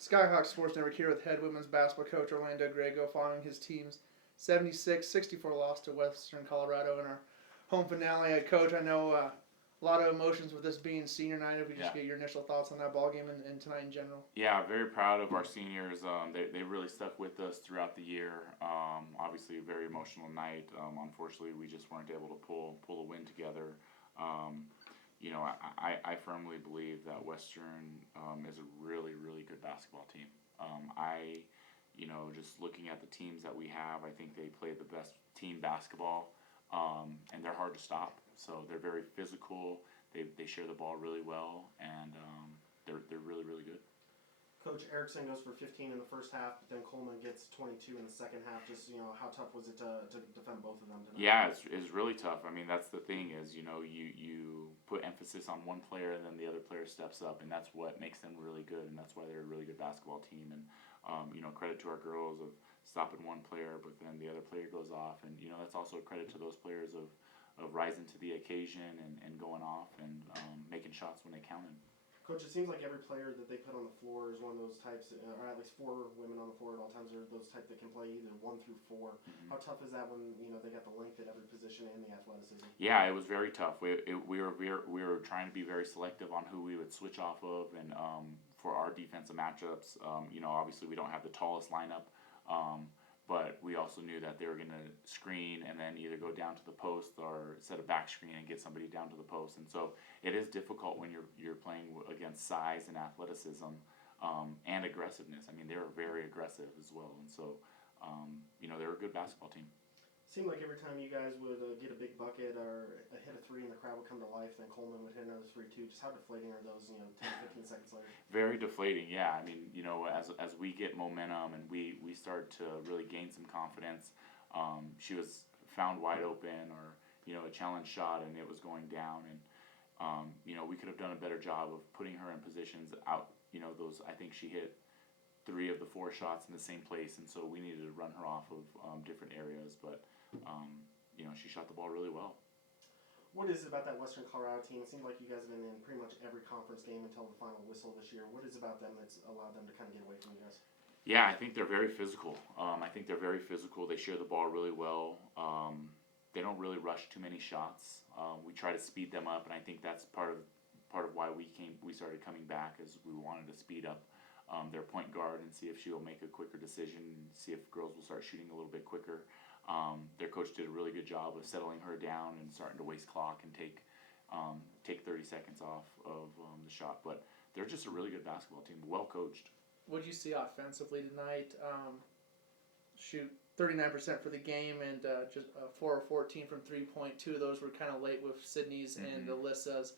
Skyhawk Sports Network here with head women's basketball coach Orlando Griego following his team's 76-64 loss to Western Colorado in our home finale. Coach, I know a lot of emotions with this being senior night. If we just get your initial thoughts on that ball game and tonight in general. Yeah, very proud of our seniors. They really stuck with us throughout the year. Obviously, a very emotional night. Unfortunately, we just weren't able to pull a win together. I firmly believe that Western is a really, really good basketball team. Just looking at the teams that we have, I think they play the best team basketball, and they're hard to stop. So they're very physical. They share the ball really well, and they're really, really good. Coach Erickson goes for 15 in the first half, but then Coleman gets 22 in the second half. Just, how tough was it to defend both of them tonight? Yeah, it's really tough. I mean, that's the thing is, you put emphasis on one player and then the other player steps up, and that's what makes them really good, and that's why they're a really good basketball team. And, credit to our girls of stopping one player, but then the other player goes off. And, that's also a credit to those players of rising to the occasion and going off and making shots when they counted. Coach, it seems like every player that they put on the floor is one of those types, or at least 4 women on the floor at all times are those type that can play either 1 through 4. Mm-hmm. How tough is that when they got the length at every position and the athleticism? Yeah, it was very tough. We were trying to be very selective on who we would switch off of, and for our defensive matchups, obviously we don't have the tallest lineup. But we also knew that they were going to screen and then either go down to the post or set a back screen and get somebody down to the post. And so it is difficult when you're playing against size and athleticism and aggressiveness. I mean, they were very aggressive as well. And so, they're a good basketball team. Seemed like every time you guys would get a big bucket or hit a 3 and the crowd would come to life, then Coleman would hit another 3 too. Just how deflating are those, 10, 15 seconds later? Very deflating, yeah. I mean, as we get momentum and we start to really gain some confidence, she was found wide open or, a challenge shot and it was going down. And, we could have done a better job of putting her in positions out, I think she hit 3 of the 4 shots in the same place. And so we needed to run her off of different areas. But, she shot the ball really well. What is it about that Western Colorado team? It seems like you guys have been in pretty much every conference game until the final whistle this year. What is it about them that's allowed them to kind of get away from you guys? Yeah, I think they're very physical. They share the ball really well. They don't really rush too many shots. We try to speed them up, and I think that's part of why we started coming back, is we wanted to speed up their point guard and see if she will make a quicker decision, and see if girls will start shooting a little bit quicker. Their coach did a really good job of settling her down and starting to waste clock and take 30 seconds off of the shot. But they're just a really good basketball team, well coached. What did you see offensively tonight? Shoot 39% for the game and just 4 or 14 from 3-point. 2 of those were kind of late with Sydney's and Alyssa's.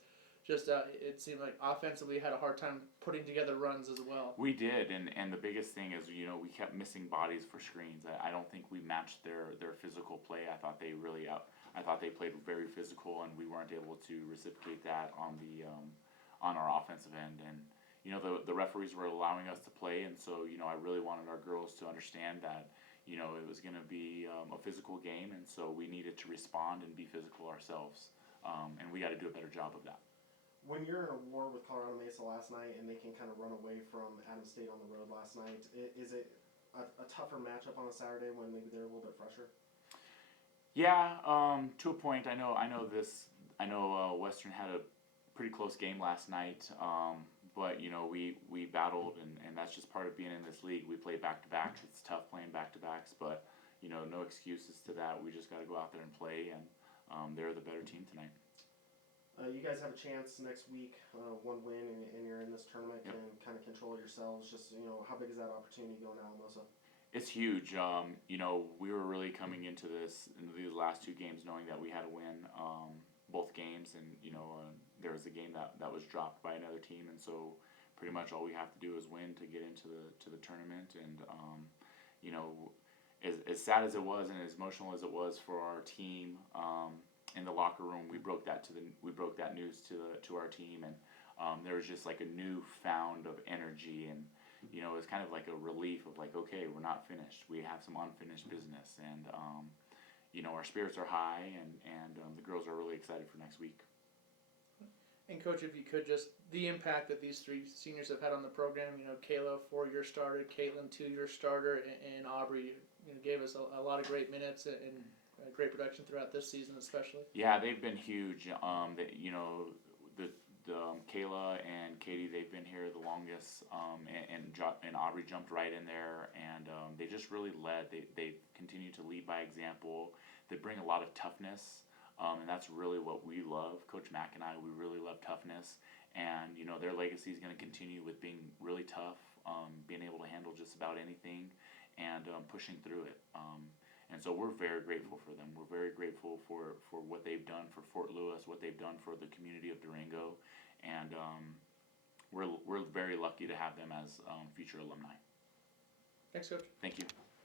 Just it seemed like offensively had a hard time putting together runs as well. We did, and the biggest thing is we kept missing bodies for screens. I don't think we matched their physical play. I thought they played very physical, and we weren't able to reciprocate that on our offensive end. And the referees were allowing us to play, and so I really wanted our girls to understand that it was going to be a physical game, and so we needed to respond and be physical ourselves, and we got to do a better job of that. When you're in a war with Colorado Mesa last night and they can kind of run away from Adams State on the road last night, is it a tougher matchup on a Saturday when maybe they're a little bit fresher? Yeah, to a point. I know Western had a pretty close game last night, but we battled, and that's just part of being in this league. We play back-to-backs. It's tough playing back-to-backs, but no excuses to that. We just got to go out there and play, and they're the better team tonight. You guys have a chance next week, 1 win, and you're in this tournament and kind of control yourselves. Just, how big is that opportunity going to Alamosa? It's huge. We were really coming into these last 2 games knowing that we had to win both games, and there was a game that was dropped by another team, and so pretty much all we have to do is win to get into the tournament. And as sad as it was and as emotional as it was for our team. In the locker room, we broke that news to our team, and there was just like a new found of energy, and it was kind of like a relief of like, okay, we're not finished. We have some unfinished business, and our spirits are high, and the girls are really excited for next week. And Coach, if you could just, the impact that these three seniors have had on the program, Kayla, 4-year starter, Caitlin, 2-year starter, and Aubrey, gave us a lot of great minutes and great production throughout this season especially. Yeah, they've been huge. Kayla and Katie, they've been here the longest, and Aubrey jumped right in there, and they just really led. They continue to lead by example. They bring a lot of toughness, and that's really what we love. Coach Mack and I, we really love toughness, and their legacy is going to continue with being really tough, being able to handle just about anything, and pushing through it. And so we're very grateful for them. We're very grateful for what they've done for Fort Lewis, what they've done for the community of Durango, and we're very lucky to have them as future alumni. Thanks, Coach. Thank you.